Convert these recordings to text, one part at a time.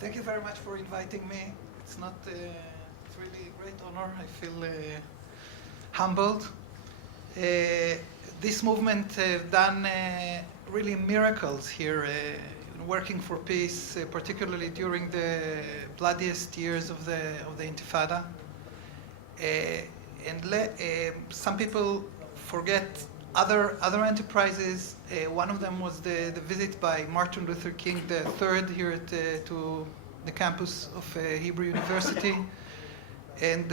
Thank you very much for inviting me. It's really a great honor. I feel humbled. This movement have done really miracles here, working for peace, particularly during the bloodiest years of the Intifada. Some people forget other enterprises. One of them was the visit by Martin Luther King III here to the campus of Hebrew University. And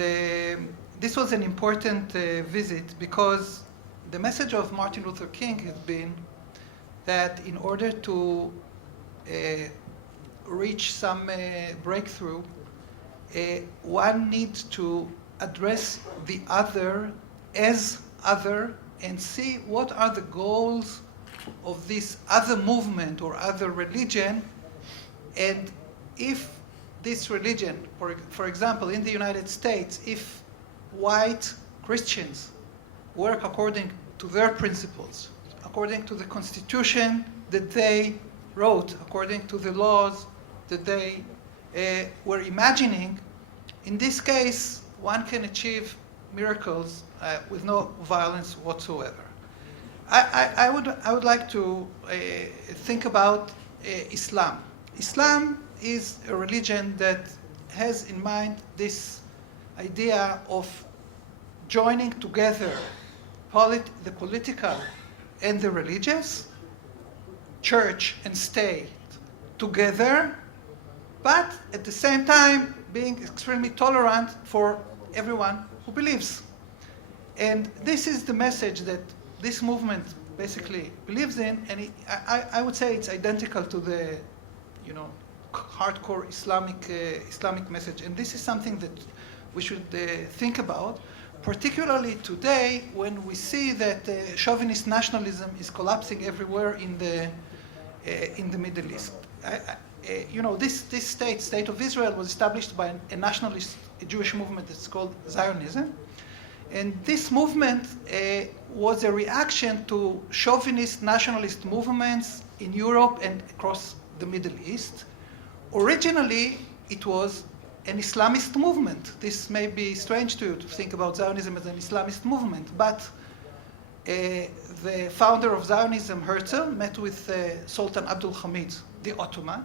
this was an important visit because the message of Martin Luther King has been that in order to reach some breakthrough, one needs to address the other as other and see what are the goals of this other movement or other religion. And if this religion, for example, in the United States, if white Christians work according to their principles, according to the Constitution that they wrote, according to the laws that they were imagining, in this case, one can achieve miracles with no violence whatsoever. I would like to think about Islam. Islam is a religion that has in mind this idea of joining together the political and the religious, church and state together, but at the same time being extremely tolerant for everyone who believes. And this is the message that this movement basically believes in, and I would say it's identical to the, hardcore Islamic message. And this is something that we should think about, particularly today when we see that chauvinist nationalism is collapsing everywhere in the Middle East. This state of Israel was established by a nationalist Jewish movement that's called Zionism. And this movement was a reaction to chauvinist nationalist movements in Europe and across the Middle East. Originally, it was an Islamist movement. This may be strange to you to think about Zionism as an Islamist movement, but the founder of Zionism, Herzl, met with Sultan Abdul Hamid, the Ottoman,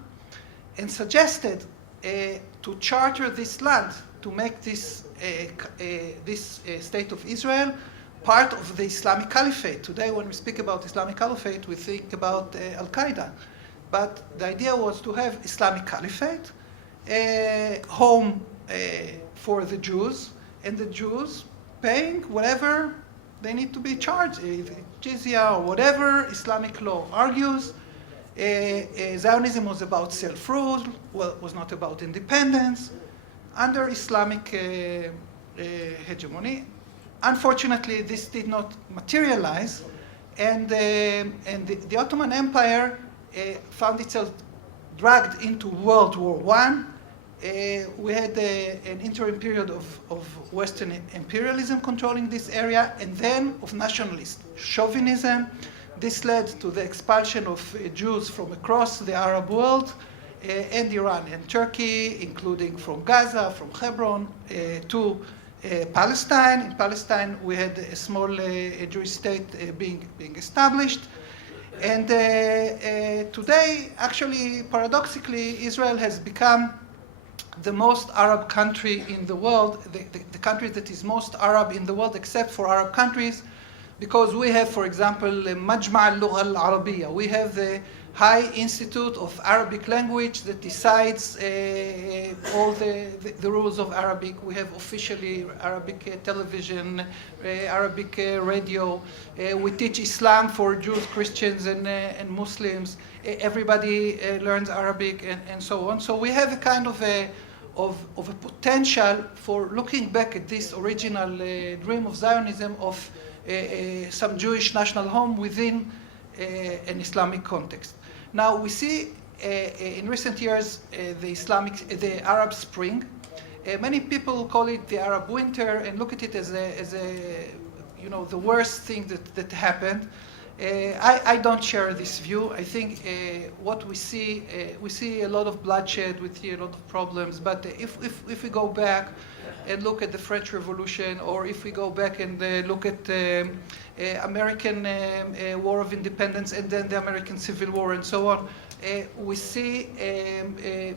and suggested to charter this land, to make this state of Israel part of the Islamic Caliphate. Today, when we speak about Islamic Caliphate, we think about Al-Qaeda. But the idea was to have Islamic Caliphate, home for the Jews, and the Jews paying whatever they need to be charged, jizya or whatever Islamic law argues. Zionism was about self-rule, was not about independence, under Islamic hegemony. Unfortunately, this did not materialize, and the Ottoman Empire found itself dragged into World War I. We had an interim period of Western imperialism controlling this area, and then of nationalist chauvinism. This led to the expulsion of Jews from across the Arab world and Iran and Turkey, including from Gaza, from Hebron, to Palestine. In Palestine, we had a small Jewish state being established. And today, actually, paradoxically, Israel has become the most Arab country in the world, the country that is most Arab in the world, except for Arab countries, because we have, for example, Majma' al-Lugha al-Arabiyya. We have the High Institute of Arabic Language that decides all the rules of Arabic. We have officially Arabic television, Arabic radio. We teach Islam for Jews, Christians, and Muslims. Everybody learns Arabic and so on. So we have a kind of a potential for looking back at this original dream of Zionism of some Jewish national home within an Islamic context. Now we see in recent years the Arab Spring. Many people call it the Arab Winter and look at it as the worst thing that happened. I don't share this view. I think what we see a lot of bloodshed, we see a lot of problems. But if we go back and look at the French Revolution, or if we go back and look at American War of Independence, and then the American Civil War, and so on, we see a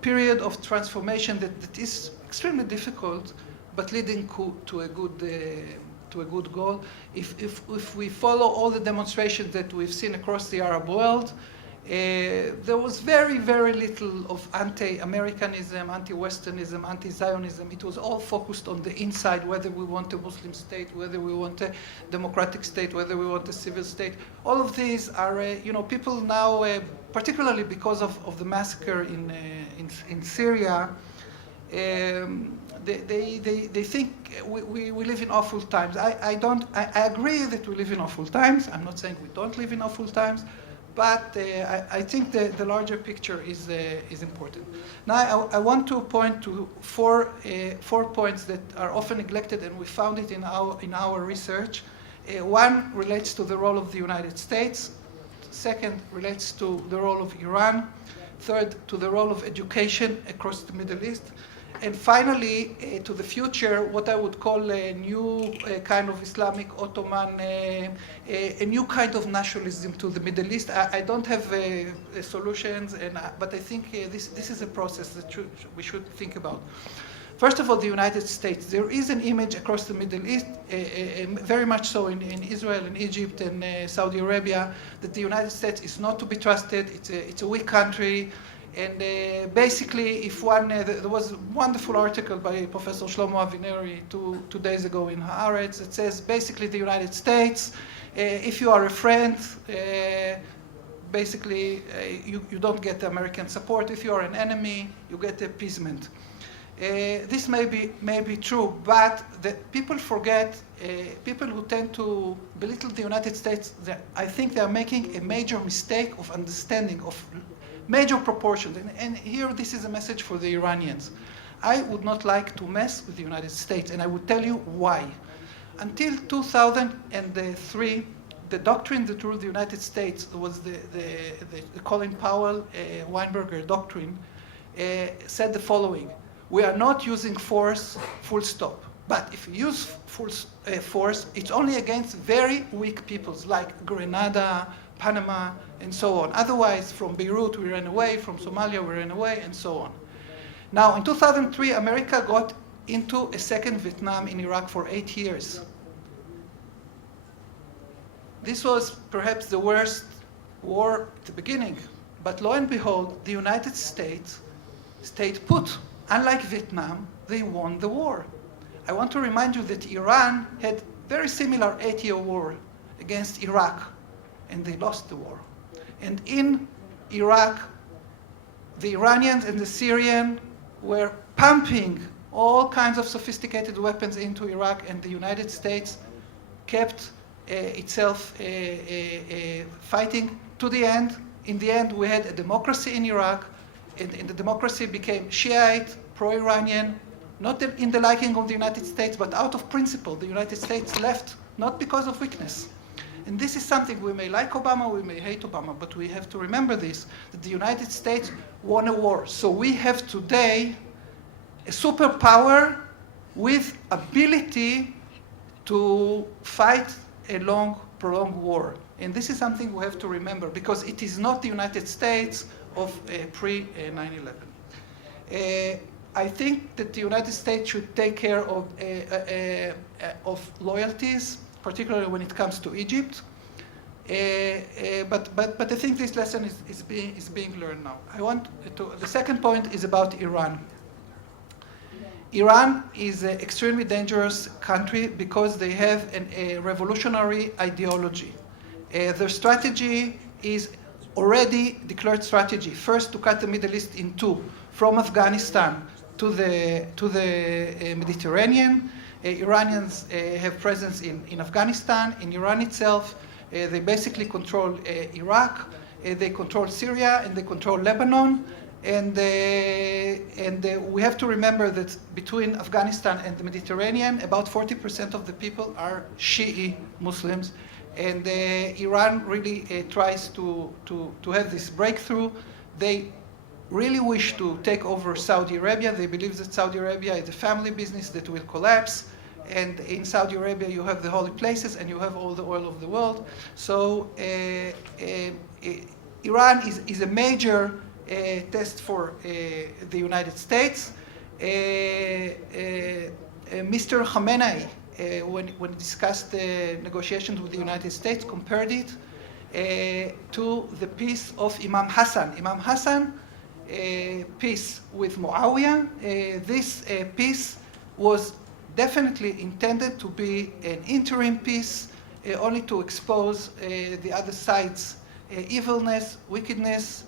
period of transformation that is extremely difficult, but leading to a good goal. If we follow all the demonstrations that we've seen across the Arab world, there was very, very little of anti-Americanism, anti-Westernism, anti-Zionism. It was all focused on the inside, whether we want a Muslim state, whether we want a democratic state, whether we want a civil state. All of these are, people now, particularly because of the massacre in Syria, they think we live in awful times. I agree that we live in awful times. I'm not saying we don't live in awful times, but I think the larger picture is important. Now I want to point to four points that are often neglected, and we found it in our research. One relates to the role of the United States. Second relates to the role of Iran. Third, to the role of education across the Middle East. And finally, to the future, what I would call a new kind of Islamic Ottoman, a new kind of nationalism to the Middle East. I don't have solutions, but I think this is a process that we should think about. First of all, the United States. There is an image across the Middle East, very much so in Israel and Egypt and Saudi Arabia, that the United States is not to be trusted. It's a weak country. And basically, there was a wonderful article by Professor Shlomo Avineri two days ago in Haaretz that says basically the United States, if you are a friend, basically you don't get the American support. If you are an enemy, you get appeasement. This may be true, but people forget, people who tend to belittle the United States, I think they are making a major mistake of understanding of major proportions. And here this is a message for the Iranians. I would not like to mess with the United States, and I would tell you why. Until 2003, the doctrine that ruled the United States was the Colin Powell Weinberger doctrine, said the following: we are not using force, full stop. But if you use force, it's only against very weak peoples like Grenada, Panama, and so on. Otherwise, from Beirut we ran away, from Somalia we ran away, and so on. Now, in 2003, America got into a second Vietnam in Iraq for 8 years. This was perhaps the worst war at the beginning, but lo and behold, the United States stayed put. Unlike Vietnam, they won the war. I want to remind you that Iran had very similar 8-year war against Iraq, and they lost the war. And in Iraq, the Iranians and the Syrians were pumping all kinds of sophisticated weapons into Iraq, and the United States kept itself fighting to the end. In the end, we had a democracy in Iraq, and the democracy became Shiite, pro-Iranian, not in the liking of the United States, but out of principle. The United States left, not because of weakness. And this is something, we may like Obama, we may hate Obama, but we have to remember this, that the United States won a war. So we have today a superpower with ability to fight a long, prolonged war. And this is something we have to remember, because it is not the United States of pre-9/11. I think that the United States should take care of loyalties, particularly when it comes to Egypt. But I think this lesson is being learned now. The second point is about Iran. Iran is an extremely dangerous country because they have a revolutionary ideology. Their strategy is already declared strategy. First, to cut the Middle East in two, from Afghanistan to the Mediterranean. Iranians have presence in Afghanistan, in Iran itself. They basically control Iraq, they control Syria, and they control Lebanon. And we have to remember that between Afghanistan and the Mediterranean, about 40% of the people are Shi'i Muslims. And Iran really tries to have this breakthrough. They really wish to take over Saudi Arabia. They believe that Saudi Arabia is a family business that will collapse. And in Saudi Arabia, you have the holy places and you have all the oil of the world. So Iran is a major test for the United States. Mr. Khamenei, when he discussed the negotiations with the United States, compared it to the peace of Imam Hassan. Imam Hassan, peace with Muawiyah. This peace was definitely intended to be an interim peace, only to expose the other side's evilness, wickedness,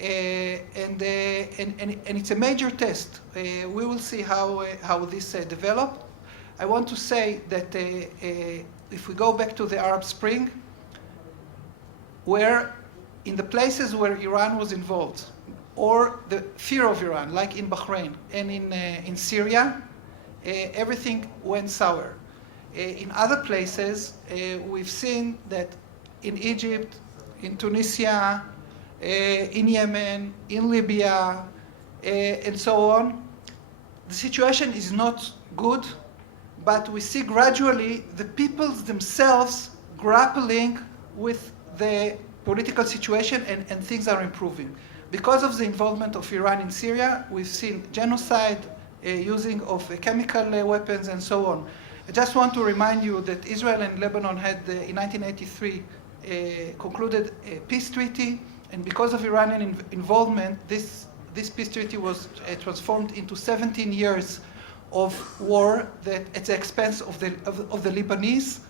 and it's a major test. We will see how this develops. I want to say that if we go back to the Arab Spring, where in the places where Iran was involved, or the fear of Iran, like in Bahrain and in Syria, everything went sour. In other places, we've seen that in Egypt, in Tunisia, in Yemen, in Libya, and so on, the situation is not good, but we see gradually the peoples themselves grappling with the political situation, and things are improving. Because of the involvement of Iran in Syria, we've seen genocide, using of chemical weapons, and so on. I just want to remind you that Israel and Lebanon had, in 1983, concluded a peace treaty, and because of Iranian involvement, this peace treaty was transformed into 17 years of war that at the expense of the Lebanese,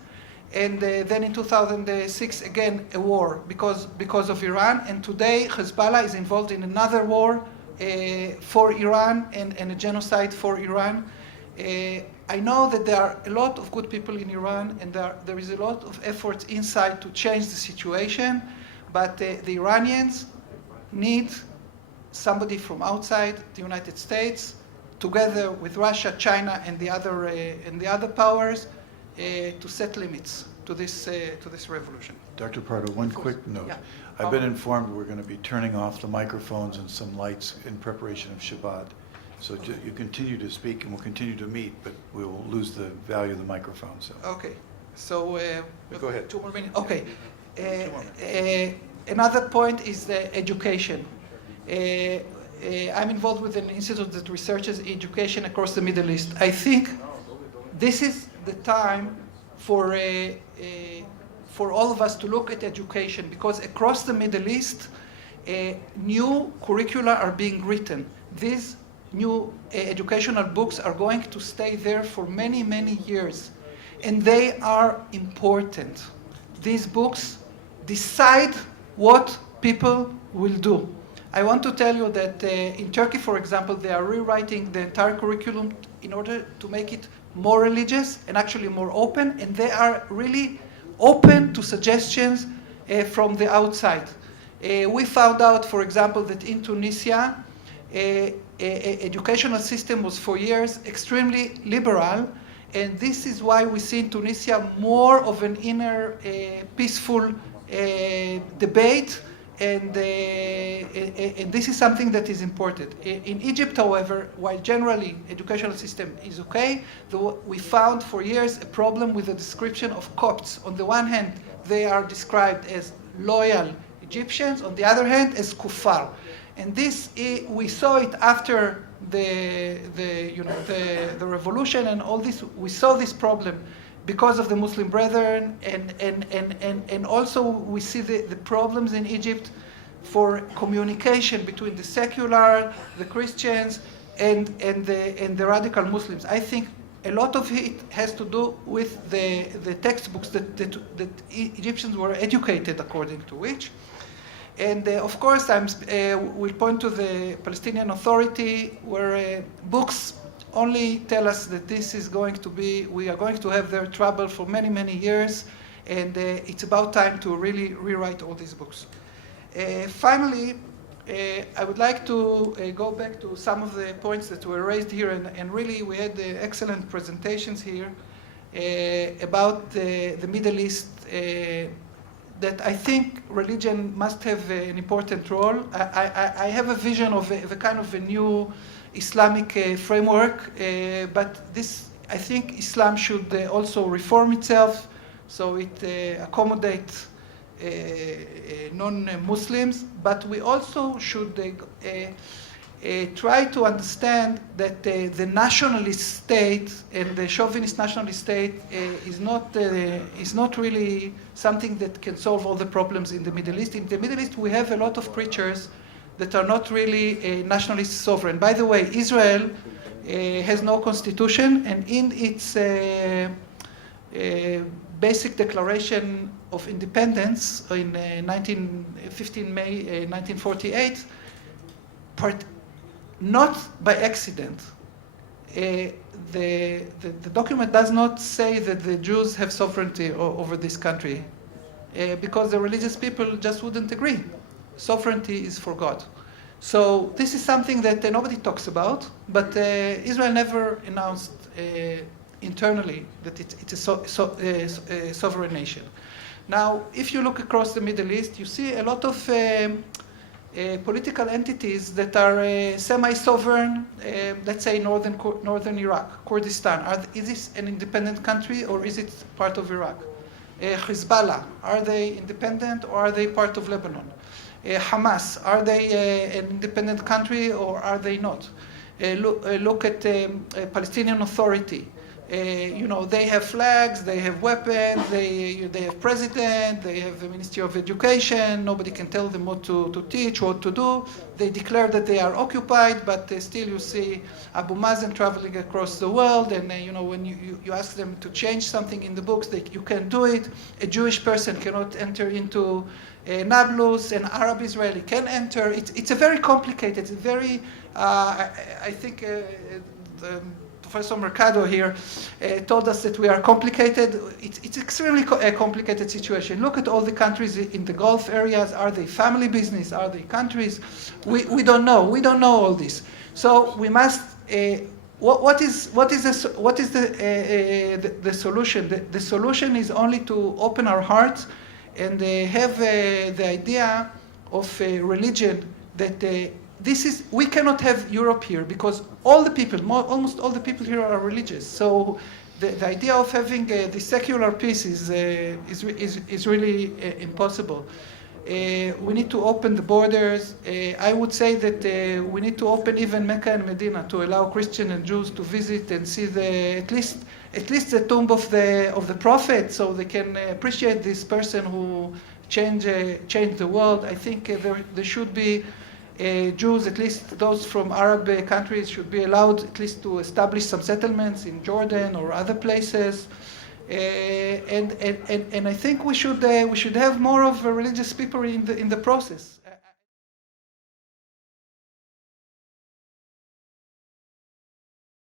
and then in 2006 again a war because of Iran, and today Hezbollah is involved in another war for Iran and a genocide for Iran. I know that there are a lot of good people in Iran, and there is a lot of efforts inside to change the situation, but the Iranians need somebody from outside the United States, together with Russia, China, and the other powers, to set limits to this revolution. Dr. Pardo, one quick note. Yeah. I've been informed we're going to be turning off the microphones and some lights in preparation of Shabbat. So you continue to speak and we'll continue to meet, but we will lose the value of the microphone. So. Okay. So go ahead. 2 more minutes. Okay. Another point is the education. I'm involved with an institute that researches education across the Middle East. I think this is the time for all of us to look at education, because across the Middle East, new curricula are being written. These new educational books are going to stay there for many, many years, and they are important. These books decide what people will do. I want to tell you that in Turkey, for example, they are rewriting the entire curriculum in order to make it more religious and actually more open, and they are really open to suggestions from the outside. We found out, for example, that in Tunisia, educational system was for years extremely liberal, and this is why we see in Tunisia more of an inner peaceful debate, and this is something that is important. In Egypt, however, while generally educational system is okay, we found for years a problem with the description of Copts. On the one hand, they are described as loyal Egyptians, on the other hand, as kuffar. And this, we saw it after the revolution and all this. We saw this problem because of the Muslim Brethren, and also we see the problems in Egypt for communication between the secular, the Christians, and the radical Muslims. I think a lot of it has to do with the textbooks that Egyptians were educated according to which. And of course, we'll point to the Palestinian Authority, where books only tell us that this is going to be, we are going to have their trouble for many, many years, and it's about time to really rewrite all these books. Finally, I would like to go back to some of the points that were raised here, and really we had excellent presentations here about the Middle East that I think religion must have an important role. I have a vision of a kind of a new Islamic framework, but this, I think Islam should also reform itself so it accommodates non-Muslims, but we also should try to understand that the nationalist state and the chauvinist nationalist state is not really something that can solve all the problems in the Middle East. In the Middle East, we have a lot of preachers that are not really nationalist sovereign. By the way, Israel has no constitution, and in its basic declaration of independence in 15 May 1948, not by accident, the document does not say that the Jews have sovereignty over this country, because the religious people just wouldn't agree. Sovereignty is for God. So this is something that nobody talks about, but Israel never announced internally that it's a sovereign nation. Now, if you look across the Middle East, you see a lot of political entities that are semi-sovereign, let's say northern Iraq, Kurdistan. Is this an independent country or is it part of Iraq? Hezbollah, are they independent or are they part of Lebanon? Hamas, are they an independent country or are they not? Look at Palestinian Authority. They have flags, they have weapons, they have president, they have the Ministry of Education. Nobody can tell them what to teach, what to do. They declare that they are occupied, but still you see Abu Mazen traveling across the world, and when you ask them to change something in the books, you can't do it. A Jewish person cannot enter into Nablus, an Arab Israeli can enter. It's a very complicated, it's very, I think, Professor Mercado here told us that we are complicated. It's extremely complicated situation. Look at all the countries in the Gulf areas. Are they family business? Are they countries? We don't know. We don't know all this. So we must. What is the solution? The solution is only to open our hearts and have the idea of religion that. We cannot have Europe here because all the people, almost all the people here are religious. So the idea of having the secular peace is really impossible. We need to open the borders. I would say that we need to open even Mecca and Medina to allow Christians and Jews to visit and see at least the tomb of the Prophet, so they can appreciate this person who changed the world. I think there should be. Jews, at least those from Arab countries, should be allowed at least to establish some settlements in Jordan or other places. And I think we should have more of religious people in the process.